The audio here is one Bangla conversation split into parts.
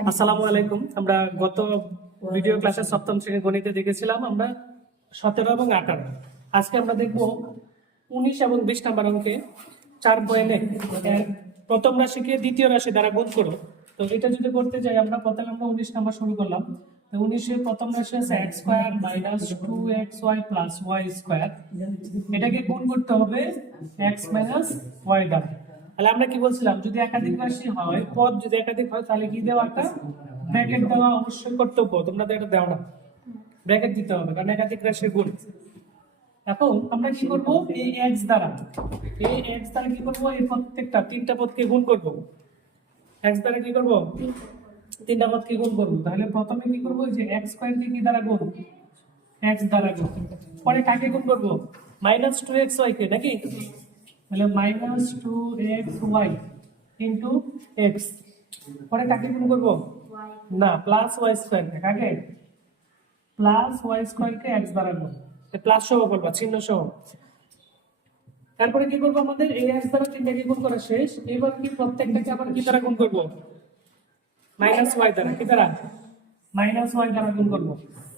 আসসালামু আলাইকুম। আমরা গত ভিডিও ক্লাসে সপ্তম শ্রেণি গণিতে দেখেছিলাম আমরা সতেরো এবং আঠারো। আজকে আমরা দেখব উনিশ এবং বিশ নাম্বার অঙ্কে চার পয়েন্টে প্রথম রাশিকে দ্বিতীয় রাশি দ্বারা গুণ করো। তো এটা যদি করতে যাই, আমরা প্রথমে আমরা উনিশ নাম্বার শুরু করলাম। তো উনিশের প্রথম রাশি আছে X square minus two X Y plus Y square এটাকে গুণ করতে হবে এক্স মাইনাস ওয়াই দ্বারা। তাহলে আমরা কি বলছিলাম, যদি একাধিক রাশি হয়, পদ যদি একাধিক হয়, তাহলে কি দেওয়া একটা ব্র্যাকেট দেওয়া অবশ্যই কর্তব্য। তোমরা তো এটা দেও না। ব্র্যাকেট দিতে হবে, কারণ একাধিক রাশির গুণ। এখন আমরা কি করব? এই এক্স দ্বারা। এই এক্স দ্বারা কি করব? এই প্রত্যেকটা, তিনটা পদকে গুণ করব। এক্স দ্বারা কি করব? তিনটা পদকে গুণ করব। তাহলে প্রথমে কি করব? যে এক্স স্কয়ারকে কি দ্বারা গুণ? এক্স দ্বারা গুণ। পরে কাকে গুণ করব? মাইনাস টু এক্স ওয়াই কে, নাকি? তাহলে minus two X Y into X পরে কাকে গুণ করব? না প্লাস ওয়াই স্কোয়ার কাকে? প্লাস ওয়াই স্কোয়ার কে এক্স দ্বারা গুণ প্লাস সহ বলবা চিহ্ন সহ। তারপরে কি করব আমাদের? এই এক্স দ্বারা তিনটাকে গুণ করা শেষ? এবার কি প্রত্যেকটাকে আবার কি দ্বারা গুণ করব? মাইনাস ওয়াই দ্বারা কি দ্বারা? মাইনাস ওয়াই দ্বারা গুণ করব।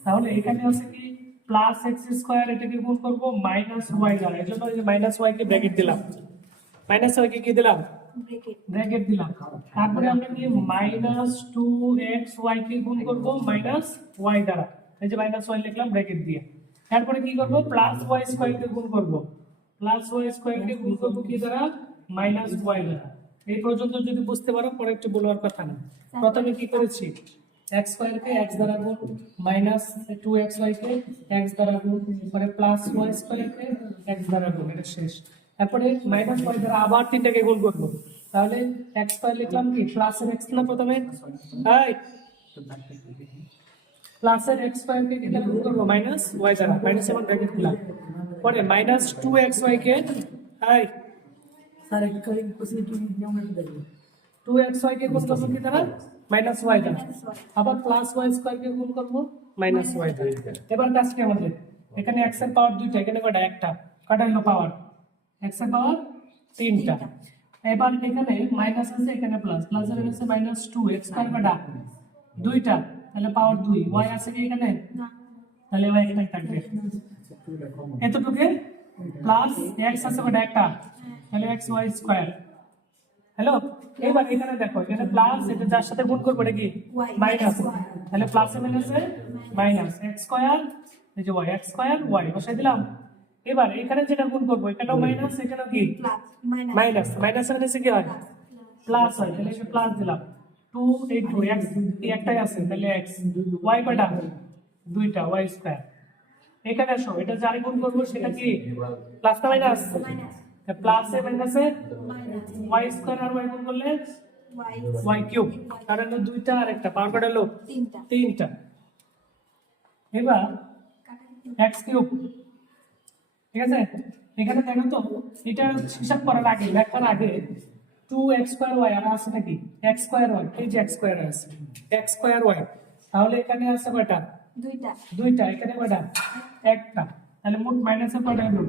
তাহলে এখানে আছে কি? প্লাস এক্স স্কোয়ার এটাকে গুণ করব মাইনাস ওয়াই দ্বারা এই জন্য মাইনাস ওয়াই কে ব্র্যাকেট দিলাম। মাইনাস ওয়াই কে কি দিলাম? ব্র্যাকেট দিলাম। তারপরে আমরা কি মাইনাস টু এক্স ওয়াই কে গুণ করব মাইনাস ওয়াই দ্বারা। এই যে মাইনাস ওয়াই লিখলাম ব্র্যাকেট দিয়ে। তারপরে কি করব? প্লাস ওয়াই স্কোয়ার কে গুণ করব। প্লাস ওয়াই স্কোয়ার কে গুণ করব কি দ্বারা? মাইনাস ওয়াই দ্বারা। এই পর্যন্ত যদি বুঝতে পারো পরে একটু বলার কথা না। প্রথমে কি করেছি? এক্স কে এক্স দ্বারা গুণ মাইনাস টু এক্স ওয়াই কে এক্স দ্বারা গুণ পরে প্লাস ওয়াই কে এক্স দ্বারা গুণ, এটা শেষ। তারপরে মাইনাস ওয়াই দ্বারা আবার তিনটাকে গুণ করব। তাহলে এক্স স্কোয়ার লিখলাম কি? প্লাসের এক্স না প্রথমে? প্লাসের এক্স কে দ্বারা গুণ করব মাইনাস ওয়াই দ্বারা মাইনাস এমন ব্র্যাকেট দিলাম। পরে মাইনাস টু এক্স ওয়াই কে হাই স্যার, একটু নিয়ম দেখবেন টু এক্স ওয়াই কে গুণ করব কি দ্বারা মাইনাস ওয়াই দ্বারা আবার প্লাস ওয়াই স্কোয়ার কে গুণ করব মাইনাস ওয়াই দ্বারা এবার কাজ কি আমাদের। এখানে এক্সের পাওয়ার দুইটা এখানে কটা? একটা। কটা হলো পাওয়ার এক্সের পাওয়ার তিনটা। এবার এখানে মাইনাস আছে এখানে প্লাস প্লাস এর আছে মাইনাস টু এক্স স্কোয়ার কটা? দুইটা। তাহলে পাওয়ার দুই। ওয়াই আছে কি এখানে? তাহলে ওয়াই এখানে থাকবে। এতটুকু? প্লাস এক্স আছে কটা? একটা। তাহলে এক্স ওয়াই স্কোয়ার হ্যালো এবার এখানে দেখো এখানে প্লাস এটা যার সাথে গুণ করব এটা কি? মাইনাস. তাহলে প্লাস এ মাইনাসে মাইনাস এক্স স্কোয়ার এই যে ওয়াই এক্স স্কোয়ার ওয়াই বসাই দিলাম। এবার এখানে যেটা গুণ করব এখানেও মাইনাস এখানেও কি? মাইনাস মাইনাস মাইনাস কি হয়? প্লাস হয়। তাহলে এটা প্লাস দিলাম। টু এই টু এক্স একটাই আছে। তাহলে এক্স ওয়াই কয়টা? দুইটা ওয়াই স্কোয়ার এখানে আসো এটা যারে গুণ করব সেটা কি? প্লাস না মাইনাস প্লাস এ মাইনাসে ওয়াই স্কোয়ার আর ওয়াই গুণ করলে? ওয়াই কিউব কারণ দুইটা আর একটা পাওয়ার কটা হলো? তিনটা। তিনটা। এবার এক্স কিউব ঠিক আছে? এখানে দেখো তো এটা হিসাব করার আগে লেখার আগে টু এক্স স্কোয়ার ওয়াই আর আছে নাকি? এক্স স্কোয়ার ওয়াই এই যে এক্স স্কোয়ার আছে। এক্স স্কোয়ার ওয়াই তাহলে এখানে আছে কয়টা? দুইটা। দুইটা এখানে কয়টা? একটা। তাহলে মোট মাইনাসের কয়টা হলো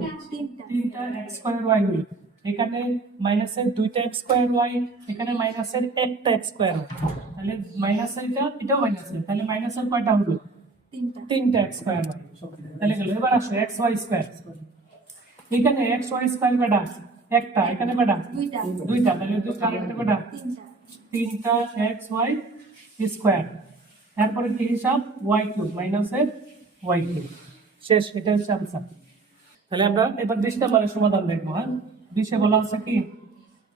তিনটা। এক্স স্কোয়ার ওয়াই হলো। এখানে মাইনাসের দুইটা এক্স স্কোয়ার ওয়াই এখানে মাইনাসের একটা এক্স স্কোয়ার তাহলে মাইনাসের এটা এটাও মাইনাসের তাহলে মাইনাসের কয়টা হলো? তিনটা। এক্স স্কোয়ার ওয়াই তাহলে গেল এবার আসো এক্স ওয়াই স্কোয়ার এখানে এক্স ওয়াই স্কোয়ার কয়টা একটা। এখানে কয়টা দুইটা। তাহলে আর একটা কয়টা তিনটা। তিনটা এক্স ওয়াই স্কোয়ার তারপরে কি হিসাব? ওয়াই কিউব মাইনাসের ওয়াই কিউব শেষ এটা হচ্ছে আনসার তাহলে আমরা এবার বিশ নাম্বারের সমাধান দেখব হ্যাঁ? বিশে বলা আছে কি?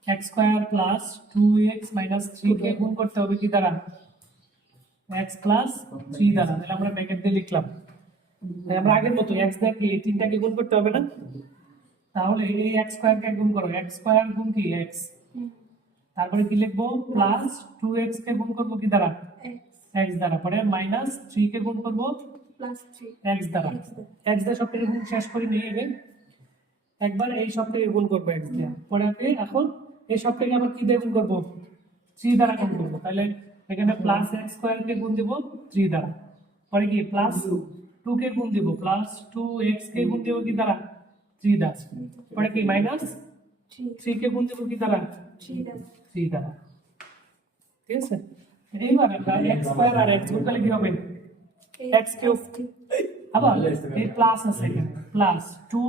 X square plus two X minus three কে গুণ করতে হবে কি দ্বারা? এক্স প্লাস থ্রি দ্বারা। তাহলে আমরা ব্র্যাকেট দিয়ে লিখলাম। আমরা আগের মতো এক্স দেখি এই তিনটাকে গুণ করতে হবে না? তাহলে এই এক্স স্কোয়ারকে গুণ করো। এক্স স্কোয়ার গুণ কি? এক্স তারপরে কি লিখব? প্লাস টু এক্স কে গুণ করব কি দ্বারা? এক্স দ্বারা। পরে মাইনাস থ্রি কে গুণ করব? এক্স দ্বারা। এক্স দিয়ে সবটাকে গুণ শেষ করে নিয়ে এবে একবার এই সবটাকে গুণ করব এক্স দিয়ে। পরে আমি এখন এই সবটাকে আবার কি দিয়ে গুণ করব? থ্রি দ্বারা গুণ করব। তাহলে এখানে প্লাস এক্স স্কোয়ার কে গুণ দিব থ্রি দ্বারা। পরে কি? প্লাস টু কে গুণ দিব। প্লাস টু এক্স কে গুণ দিব কি দ্বারা? থ্রি দ্বারা। পরে কি? মাইনাস থ্রি কে গুণ দিব কি দ্বারা? দ্বারা। থ্রি দ্বারা। ঠিক আছে? এইবার আমরা এক্স স্কোয়ার আর এক্স গুণ করলে কি হবে? এক্স কিউব আবার এই প্লাস আছে এখানে। প্লাস টু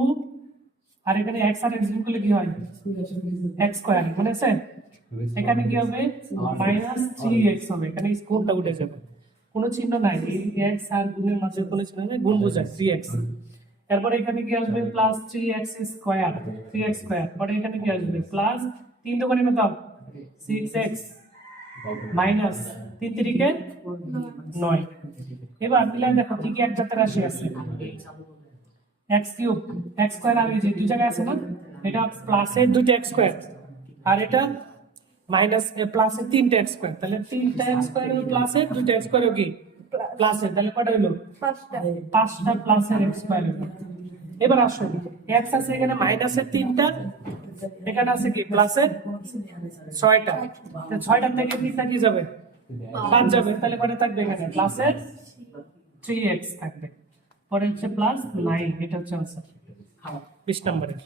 আর এখানে এক্স আর এক্স গুণ করলে কি হয়? এক্স স্কোয়ার মনে আছে এখানে কি হবে? মাইনাস থ্রি এক্স হবে। এখানে স্কোরটা উঠে যাবে কোনো চিহ্ন নাই। এই এক্স আর গুণের মাঝে কোনো চিহ্ন নেই গুণ বোঝায় থ্রি এক্স এরপর এখানে কি আসবে? Plus three X square three X square পরে এখানে কি আসবে? প্লাস তিন তো করে কত সিক্স এক্স মাইনাস তিন তিরিকে নয়। এবার মিলাই দেখো কি কি এক জাতের রাশি আছে? X cube. এক্স স্কোয়ার এই যে দুই জায়গায় আছে না? এটা প্লাসের দুইটা এক্স স্কোয়ার। আর এটা মাইনাস প্লাসের তিনটা এক্স স্কোয়ার। তাহলে তিনটা এক্স স্কোয়ার প্লাসের দুইটা এক্স স্কোয়ার কি? প্লাসের তাহলে কটা হলো? পাঁচটা। প্লাসের এক্স স্কোয়ার হলো। এবার আসো। এক্স আছে এখানে মাইনাসের তিনটা এখানে আছে কি? প্লাসের ছয়টা। ছয়টা থেকে তিনটা কি যাবে? পাঁচ যাবে। তাহলে কটা থাকবে এখানে? প্লাসের থ্রি এক্স থাকবে। পরে হচ্ছে প্লাস নাইন এটা হচ্ছে আনসার বিশ নম্বরের